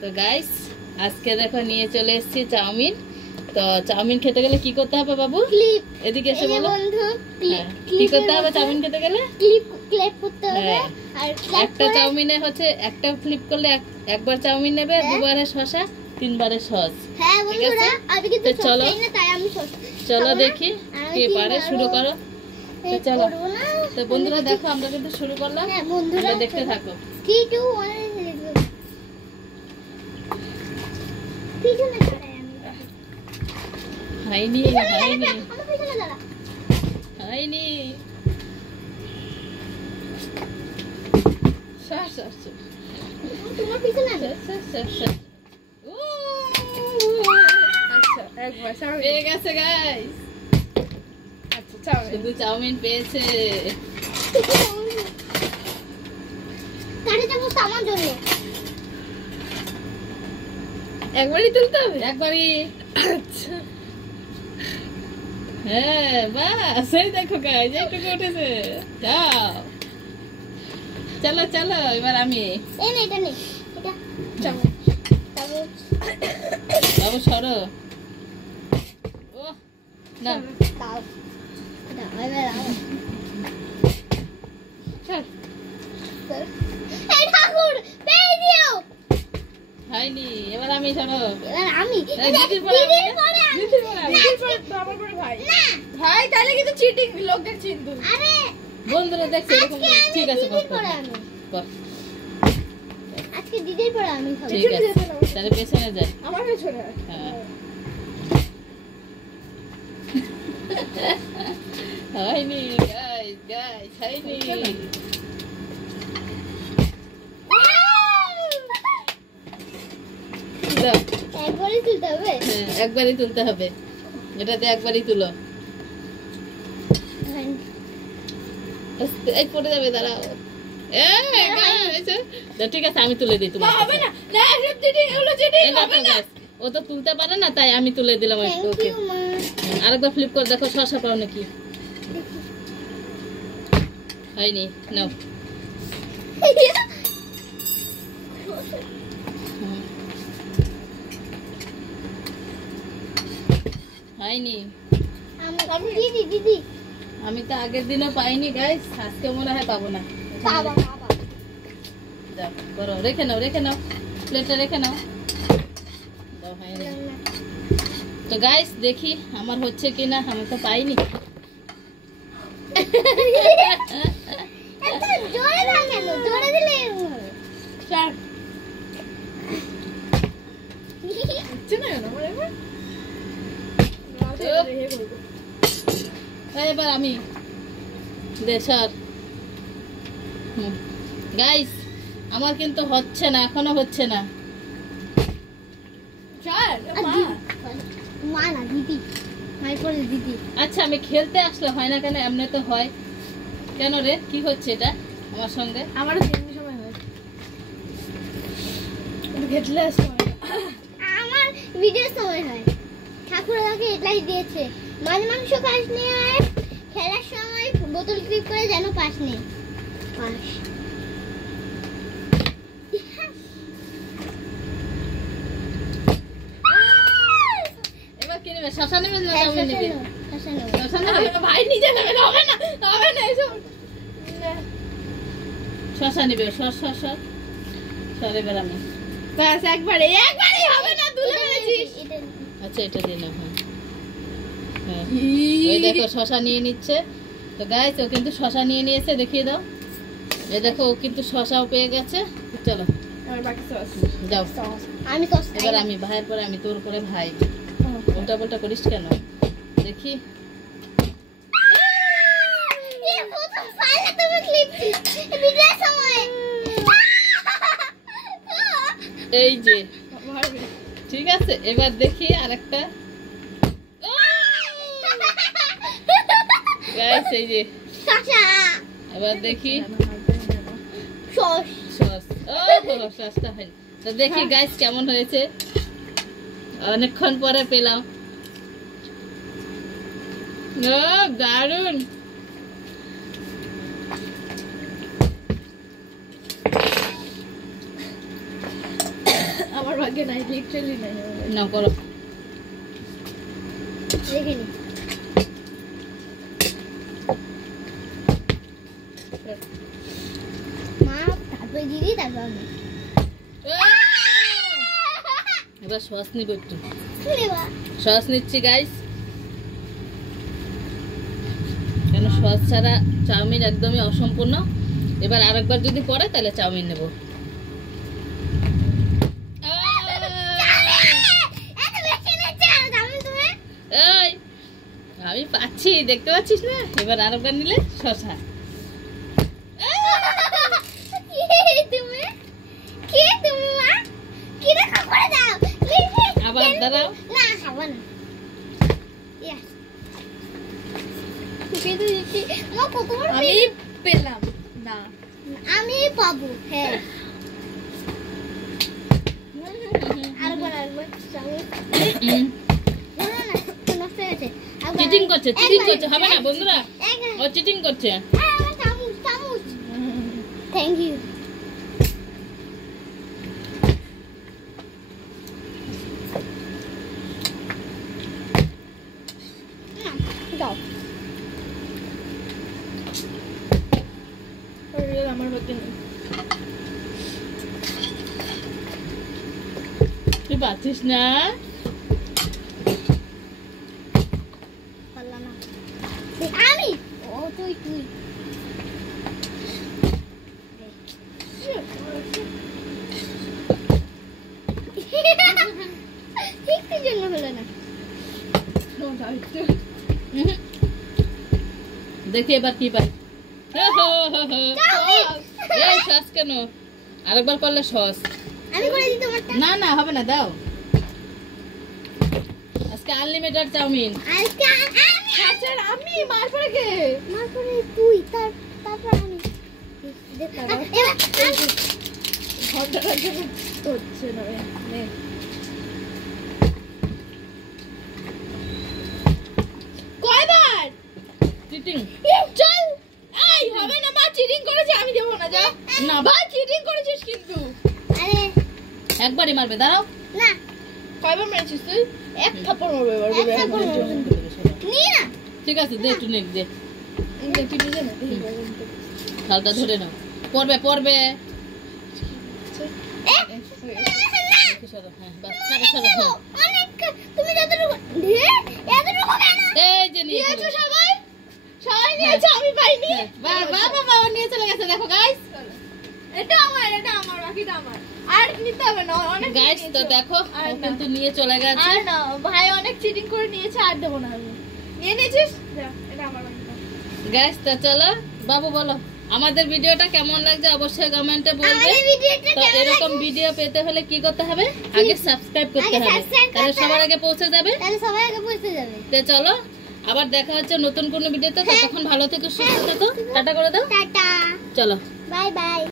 তো গাইস আজকে দেখো নিয়ে চলে এসেছি চাউমিন। তো চাউমিন খেতে গেলে কি করতে হবে বাবু? ক্লিপ। এদিকে এসে বলো বন্ধু, কি করতে হবে চাউমিন খেতে গেলে? ক্লিপ করতে হবে। আর একটা চাউমিনে হচ্ছে একটা ফ্লিপ করলে একবার চাউমিন নেবে, দুবারে শসা, তিনবারে সস। হ্যাঁ বন্ধুরা, আমি কিন্তু চলো তাই আমি চলো দেখি কে পারে, শুরু করো। তো চলো, তো বন্ধুরা দেখো আমরা কিন্তু শুরু করলাম। হ্যাঁ বন্ধুরা দেখতে থাকো। 3 2 1 পিছনে দাঁড়াই আমি। হাইনি তোমার পিছনে আচ্ছা পেয়ে গেছে গাইস। আচ্ছা শুধু চাউমিন পেয়েছে। আমার জন্য একবারই তুলতে হবে, একবারই। আচ্ছা হ্যাঁ বাস, এই দেখো গাইস এইটুকু উঠেছে। যাও চলো চলো, এবার আমি এটা নে, এটা চামচ বাবু সরো। ও না দাও দাও, এবার আও চল। এই ঠাকুর পেয়ে দিও। হয়নি, এবার আমি সরো। এবার আমি দিদির পরে বাবার পরে ভাই। না ভাই তাহলে কিন্তু চিটিং, লোকদের চিন্তু। আরে বন্ধুরা দেখছে এরকম। ঠিক আছে আজকে দিদির পরে আমি খাবো। ঠিক আছে তাহলে পেছনে যাই। আমার পেছনে। হ্যাঁ হয়নি গাইস, গাইস হয়নি। একবারই তুলতে হবে। হ্যাঁ একবারই তুলতে হবে, এটাতে একবারই তুলো। এই পড়ে যাবে, দাঁড়াও। ঠিক আছে আমি তুলে দিই। তোমার হবে না, ও তো তুলতে পারে না, তাই আমি তুলে দিলাম। ওকে আরেকবার ফ্লিপ করে দেখো শসা পাও নাকি। হয়নি, নাও। হয়নি, দিদি আমি তো আগের দিনও পাইনি গাইস, আজকে মনে হয় পাবো না। যাও করো, রেখে নাও প্লেটে রেখে নাও। তো গাইস দেখি আমার হচ্ছে কিনা, আমি তো পাইনি। এবার আমি দেশার গাইস আমার কিন্তু হচ্ছে না, এখনো হচ্ছে না। আচ্ছা আমি খেলতে আসলে হয় না কেন? এমনি তো হয় কেন রে? কি হচ্ছে এটা আমার সঙ্গে? আমারও তিনটি সময় হয়, খেলতে আমার ভিডিওর সময় হয়। ঠাকুর আমাকে এটাই দিয়েছে, মাছ মাংস খাস নি, আর খেলার সময় বোতল ক্লিপ করে যেন পাস নি। পাস এবার কি নেবে? শসা নেবে না চাউমিন নেবে? শসা নেবে ভাই, নিজে নেবে না, হবে না হবে না এসব। শসা নেবে, সর এবার আমি বাস একবারই হবে না, তুলে ফেলেছিস। আচ্ছা এটা দিন। হ্যাঁ ওই দেখো শসা নিয়ে নিচ্ছে। তো গাইস ও কিন্তু শসা নিয়ে নিয়েছে, দেখিয়ে দাও। এই দেখো ও কিন্তু শসাও পেয়ে গেছে। চলো যাও, আমি এবার আমি ভাইয়ের পরে আমি, তোর পরে ভাই। উল্টা পাল্টা করিস কেন দেখি। এই যে ঠিক আছে, এবার দেখি আরেকটা। গাইস এই যে এবার দেখি সসটা হয়। তো দেখি গাইস কেমন হয়েছে, অনেকক্ষণ পরে পেলাম। ও দারুন। আমার ভাগ্যে নাই, লিটারালি নাই। না করো দেখে নি মা, তারপরে দিদি, তারপর আমি। এবার সস নিব একটু, সস নিচ্ছি গাইস, কেন সস ছাড়া চাউমিন একদমই অসম্পূর্ণ। এবার আরেকবার যদি পড়ে তাহলে চাউমিন নেব। এই আমি পাচ্ছি, দেখতে পাচ্ছিস না? এবার আরেকবার নিলে শসা। আবার দাঁড়াও, আমি পেলাম না, আমি পাবো। হ্যাঁ চিটিং করছে, চিটিং করছে, হবে না বন্ধুরা, ও চিটিং করছে। Thank you. দাও, আমার বাকি নেই। তুই পাচ্ছিস না? আমি ও তুই তুই একটু জন্য হলো না। দেখি এবার কি পাই। এই সস কেন? আরেকবার করলে সস। আমি করে দিই তোমারটা। না না হবে না, দাও। আজকে আনলিমিটেড চাউমিন। আজকে আমি মার পরে কে? মার পরে তুই, তারপর আমি। দেখো এবার ঘন্টার জন্য হচ্ছে না। নে কয়বার চিটিং। চল। এই হবে না, মা চিটিং করেছে, আমি দেব না। যা না বা চিটিং করেছিস কিন্তু। আরে একবারই মারবে, দাঁড়াও। না কয়বার মেরেছিস তুই? এক থাপ্পড় মারবে এবার। এক থাপ্পড় মারবে নি না। ঠিক আছে, দে একটু নেক দে। এই কি দিলে না? হালকা ধরে নাও, পড়বে পড়বে। হ্যাঁ বাস, ছাড়ো ছাড়ো। অনেক তুমি যতটুকু এতটুকু কেন? এই যে নিয়ে নিয়েছো সবাই? সবাই নিয়েছে, আমি পাইনি। বাবা বাবা নিয়ে চলে গেছে, দেখো গাইস। এটা আমার বাকিটা আমার। আর নিতে হবে না, অনেক গাইস তো দেখো ও কিন্তু নিয়ে চলে গেছে। আর না ভাই, অনেক চিটিং করে নিয়েছে, আর দেব না আমি। নিয়ে নিয়েছিস? এটা আমার বাকিটা। গাইস তো চলো, বাবু বলো আমাদের ভিডিওটা কেমন লাগছে অবশ্যই কমেন্টে বলবে। আমাদের ভিডিওটা তো এরকম ভিডিও পেতে হলে কি করতে হবে? আগে সাবস্ক্রাইব করতে হবে, তাহলে সবার আগে পৌঁছে যাবে। তাহলে সবাই আগে পৌঁছে যাবে। তো চলো, আবার দেখা হচ্ছে নতুন কোনো ভিডিওতে। ততক্ষণ ভালো থেকো, সুস্থ থেকো, টাটা করে দাও। টাটা, চলো বাই বাই।